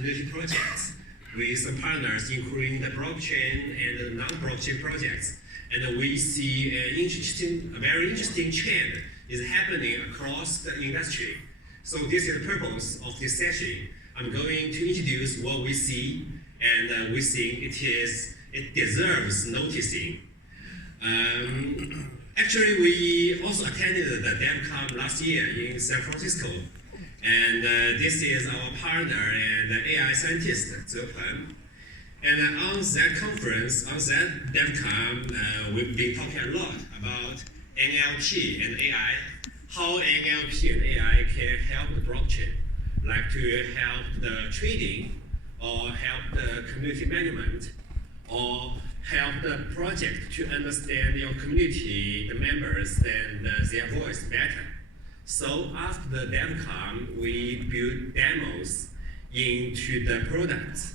community projects with some partners, including the blockchain and the non-blockchain projects. And we see a very interesting trend is happening across the industry. So this is the purpose of this session. I'm going to introduce what we see, and we think it deserves noticing. Actually, we also attended the DevCon last year in San Francisco. And this is our partner and AI scientist, Zepeng. And on that conference, on that DevCon, we've been talking a lot about NLP and AI, how NLP and AI can help the blockchain, like to help the trading, or help the community management, or help the project to understand your community, the members, and their voice better. So after the DevCon, we built demos into the products.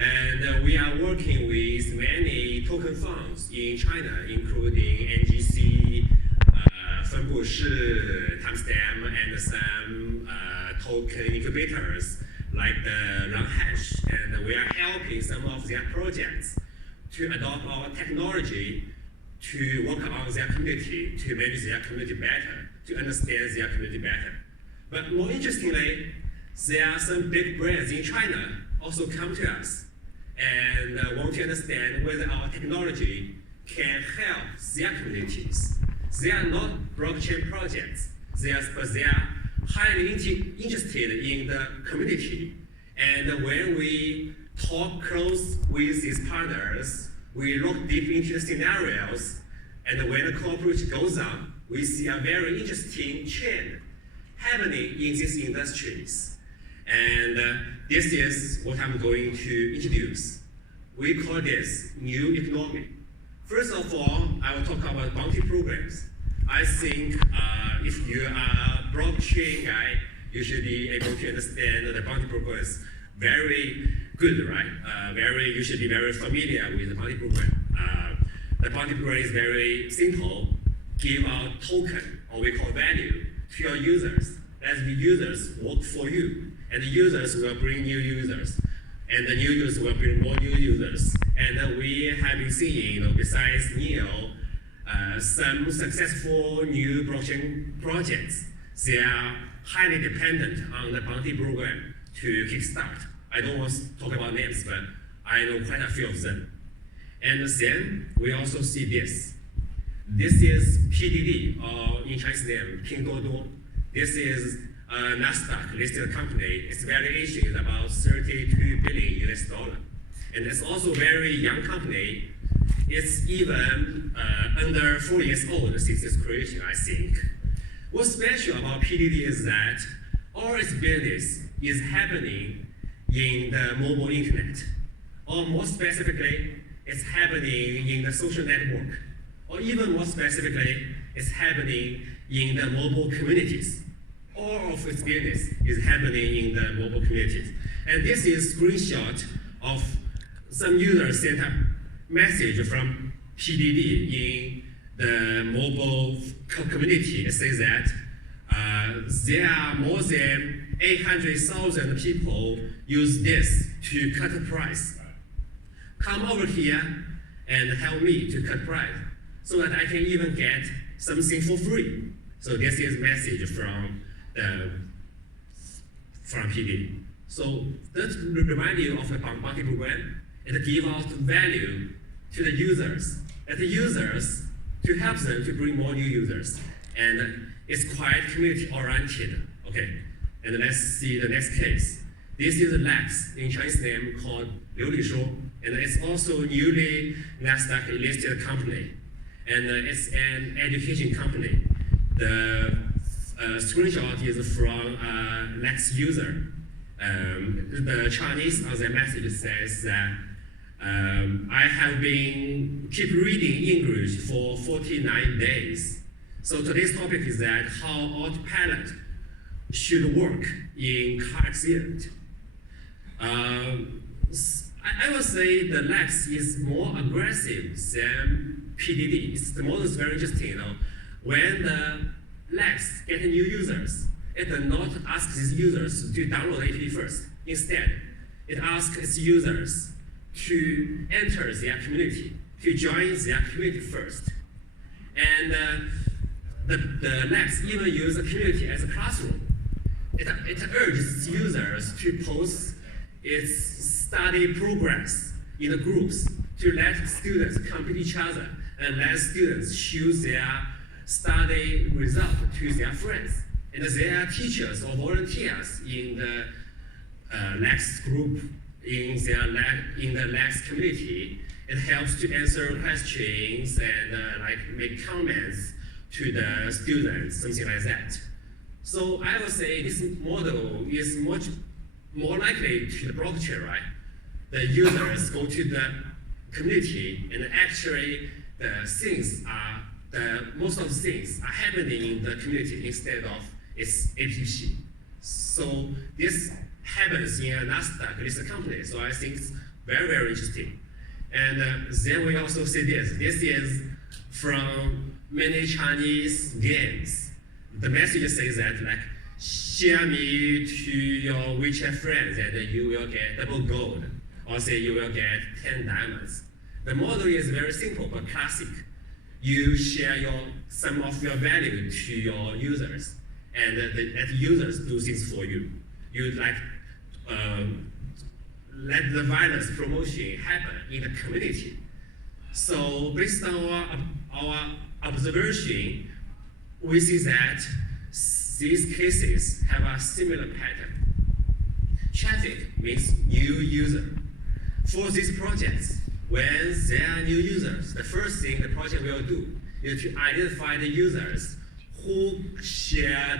And we are working with many token funds in China, including NGC, 分布式 timestamp, and some token incubators like the Langhash. And we are helping some of their projects to adopt our technology to work on their community, to manage their community better, to understand their community better. But more interestingly, there are some big brands in China also come to us and want to understand whether our technology can help their communities. They are not blockchain projects, but they are highly interested in the community. And when we talk close with these partners, we look deep into the scenarios, and when the cooperation goes on, we see a very interesting trend happening in these industries. And this is what I'm going to introduce. We call this new economy. First of all, I will talk about bounty programs. I think if you are a blockchain guy, you should be able to understand the bounty programs very good, right? You should be very familiar with the bounty program. The bounty program is very simple. Give out token, or we call value, to your users. As the users work for you, and the users will bring new users, and the new users will bring more new users. And we have been seeing, besides NEO, some successful new blockchain projects. They are highly dependent on the bounty program to kickstart. I don't want to talk about names, but I know quite a few of them. And then we also see this. This is PDD, or in Chinese name, Pinduoduo. This is a Nasdaq listed company. Its valuation is about 32 billion US dollar. And it's also a very young company. It's even under 4 years old since its creation, I think. What's special about PDD is that all its business is happening in the mobile internet. Or more specifically, it's happening in the social network. Or even more specifically, it's happening in the mobile communities. All of its business is happening in the mobile communities. And this is a screenshot of some users sent a message from PDD in the mobile community. It says that there are more than 800,000 people use this to cut the price. Come over here and help me to cut price, so that I can even get something for free. So this is a message from PDD. So that remind you of the bounty program. It gives out value to the users, to help them to bring more new users. And it's quite community-oriented. Okay, and let's see the next case. This is a Lex, in Chinese name called Liu Li Shuo, and it's also a newly Nasdaq listed company. And it's an education company. The screenshot is from Lex user. The Chinese on the message says that I have been keep reading English for 49 days. So today's topic is that how autopilot should work in car accident. I would say the Lex is more aggressive than PDD. The model is very interesting. When the Lex get new users, it does not ask these users to download the APP first. Instead, it asks its users to enter their community, to join their community first. And the labs even use the community as a classroom. It urges users to post its study progress in the groups to let students compete each other and let students choose their study result to their friends. And their teachers or volunteers in the Lex group, in the Lex community, it helps to answer questions and like make comments to the students, something like that. So I would say this model is much more likely to the blockchain, right? The users go to the community and actually most of the things are happening in the community instead of its app. So this happens in a Nasdaq listed company. So I think it's very, very interesting. And then we also see this. This is from many Chinese games. The message says that like, share me to your WeChat friends and you will get double gold. Or say you will get 10 diamonds. The model is very simple but classic. You share some of your value to your users, and let users do things for you. You like let the violence promotion happen in the community. So based on our observation, we see that these cases have a similar pattern. Traffic means new user. For these projects, when there are new users, the first thing the project will do is to identify the users who share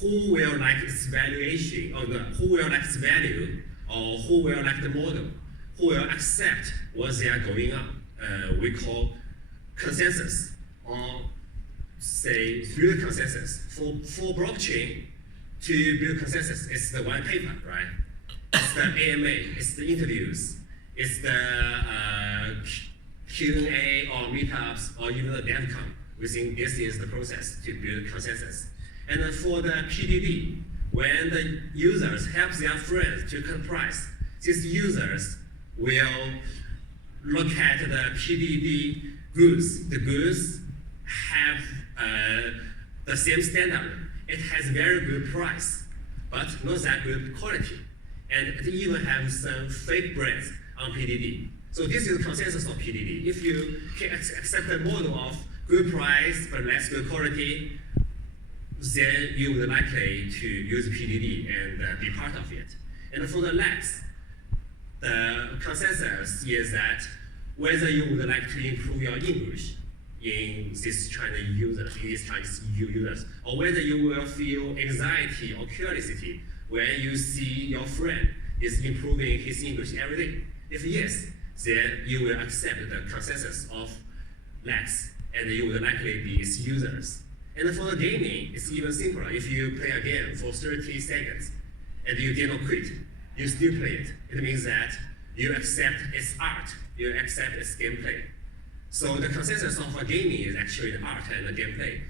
who will like its valuation, or who will like its value, or who will like the model, who will accept what they are going on. We call consensus, or say through the consensus. For blockchain, to build consensus, it's the white paper, right? It's the AMA, it's the interviews, it's the Q&A or meetups, or even the DevCon. We think this is the process to build consensus. And for the PDD, when the users help their friends to comprise, these users will look at the PDD goods. The goods have the same standard. It has very good price, but not that good quality. And it even has some fake brands on PDD. So this is the consensus of PDD. If you can accept the model of good price but less good quality, then you would likely to use PDD and be part of it. And for the labs, the consensus is that whether you would like to improve your English in these Chinese users, or whether you will feel anxiety or curiosity when you see your friend is improving his English every day. If yes, then you will accept the consensus of labs, and you will likely be its users. And for the gaming, it's even simpler. If you play a game for 30 seconds and you did not quit, you still play it. It means that you accept its art, you accept its gameplay. So the consensus of a gaming is actually the art and the gameplay.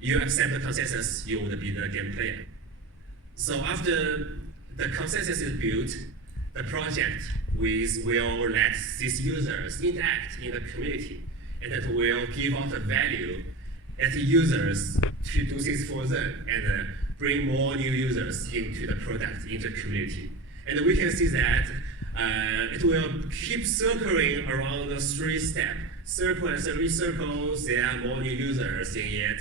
You accept the consensus, you would be the game player. So after the consensus is built, the project will let these users interact in the community, and it will give out the value at the users to do things for them and bring more new users into the product, into the community. And we can see that it will keep circling around the 3 steps. Circle and recircle, there are more new users in it,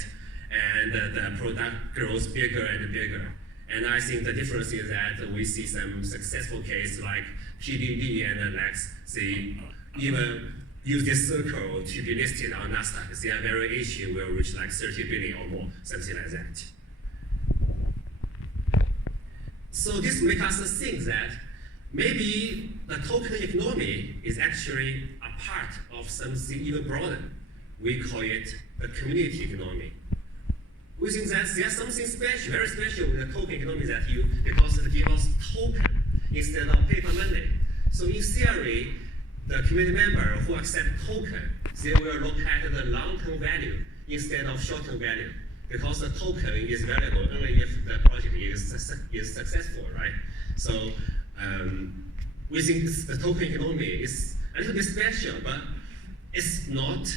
and the product grows bigger and bigger. And I think the difference is that we see some successful cases like PDD and Lex, they even use this circle to be listed on Nasdaq. Their valuation will reach like 30 billion or more, something like that. So this makes us think that maybe the token economy is actually a part of something even broader. We call it the community economy. We think that there's something special, very special with the token economy because it gives us token instead of paper money. So in theory, the community member who accept token, they will look at the long-term value instead of short-term value. because the token is valuable only if the project is successful, right? So we think the token economy is a little bit special, but it's not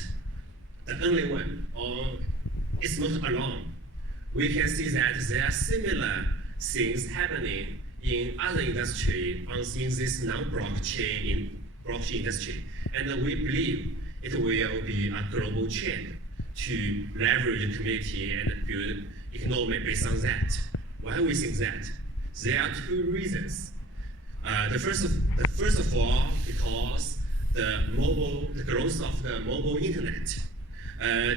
the only one, or it's not alone. We can see that there are similar things happening in other industry, in this non-blockchain industry, and we believe it will be a global trend to leverage the community and build economy based on that. Why we think that? There are two reasons. The first of all, because the growth of the mobile internet.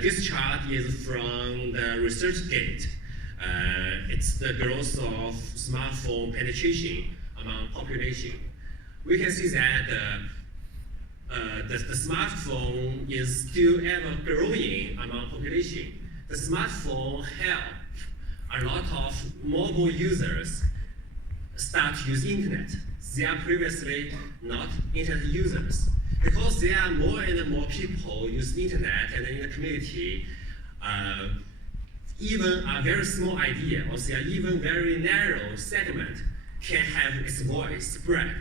This chart is from the ResearchGate. It's the growth of smartphone penetration among population. We can see that the smartphone is still ever growing among population. The smartphone help a lot of mobile users start to use internet. They are previously not internet users. Because there are more and more people use internet, and in the community, even a very small idea or say even very narrow segment can have its voice spread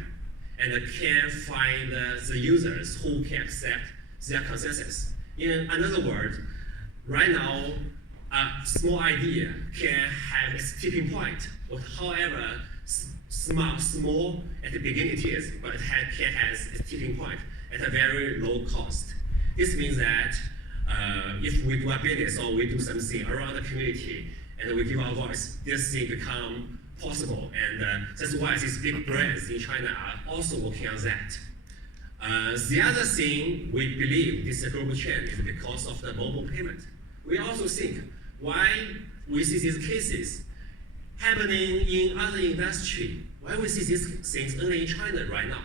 and can find the users who can accept their consensus. In another word, right now, a small idea can have its tipping point, or however small at the beginning it is, but it can have its tipping point at a very low cost. This means that if we do a business or we do something around the community and we give our voice, this thing become possible. And that's why these big brands in China are also working on that. The other thing we believe this is a global trend is because of the mobile payment. We also think why we see these cases happening in other industry, why we see these things only in China right now.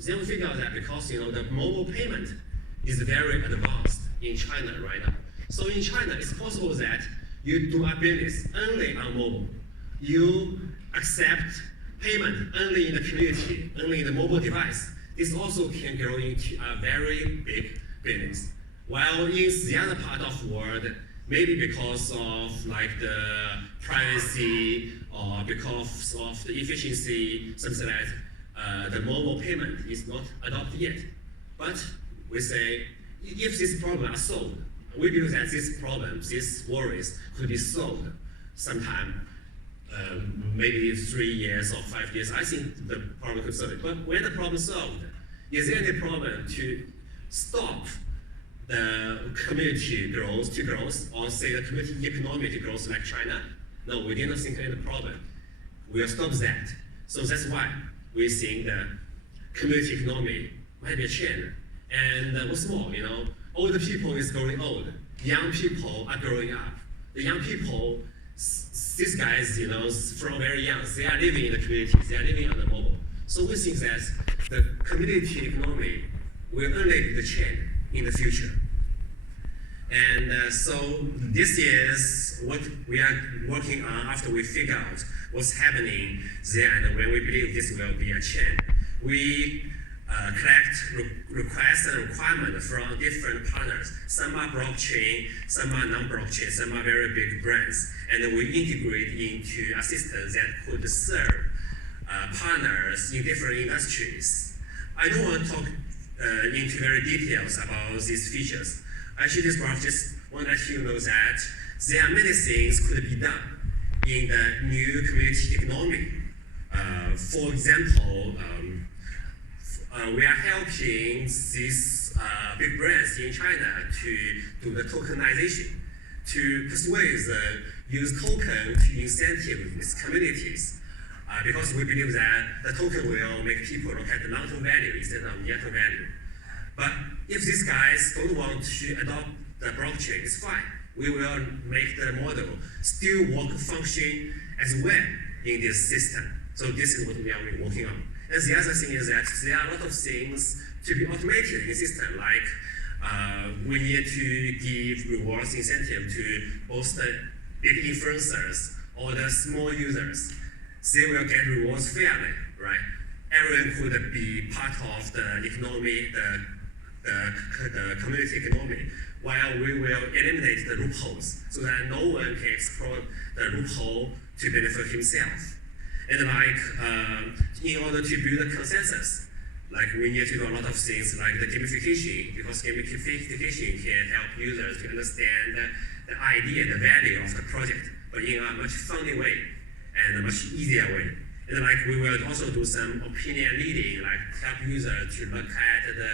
Then we figure out that because the mobile payment is very advanced in China right now. So in China, it's possible that you do a business only on mobile. You accept payment only in the community, only in the mobile device. This also can grow into a very big business. While in the other part of the world, maybe because of the privacy or because of the efficiency, something like that, the mobile payment is not adopted yet. But we say, if this problem are solved, we believe that this problem, these worries could be solved sometime, maybe 3 years or 5 years. I think the problem could solve it. But when the problem is solved, is there any problem to stop the community growth to growth, or say the community economy to growth like China? No, we did not think any problem. We'll stop that. So that's why we think the community economy might be a trend. And what's more, older people is growing old. Young people are growing up. The young people, these guys, from very young, they are living in the community. They are living on the mobile. So we think that the community economy will only be the trend in the future. And so this is what we are working on after we figure out what's happening there and when we believe this will be a trend. We collect requests and requirements from different partners. Some are blockchain, some are non-blockchain, some are very big brands. And we integrate into a system that could serve partners in different industries. I don't want to talk into very details about these features. Actually, this graph just want to let you know that there are many things could be done in the new community economy. For example, we are helping these big brands in China to do the tokenization, to persuade use token to incentive these communities. Because we believe that the token will make people look at the long-term value instead of near-term value. But if these guys don't want to adopt the blockchain, it's fine. We will make the model still function as well in this system. So this is what we are working on. And the other thing is that there are a lot of things to be automated in the system, like we need to give rewards incentive to both the big influencers or the small users. They will get rewards fairly, right? Everyone could be part of the economy, the community economy while we will eliminate the loopholes so that no one can exploit the loophole to benefit himself. And in order to build a consensus, we need to do a lot of things like the gamification, because gamification can help users to understand the idea, the value of the project, but in a much funny way and a much easier way. And we will also do some opinion leading, help users to look at the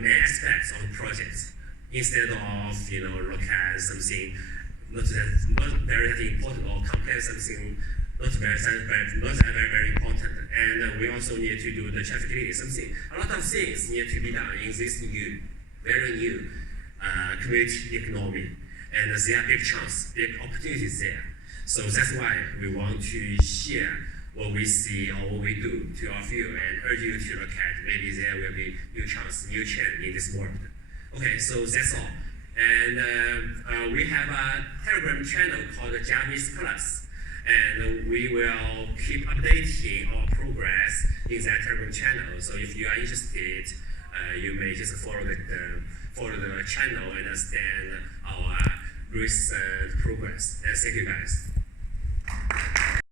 main aspects of the project instead of look at something not very important or complex, something not very important. And we also need to do the traffic leading, a lot of things need to be done in this very new community economy. And there are big chances, big opportunities there. So that's why we want to share what we see or what we do to all of you and urge you to look at maybe there will be new chance, new change in this world. Okay, so that's all. And we have a Telegram channel called JarvisPlus. And we will keep updating our progress in that Telegram channel. So if you are interested, you may just follow the channel and understand our recent progress. And thank you guys.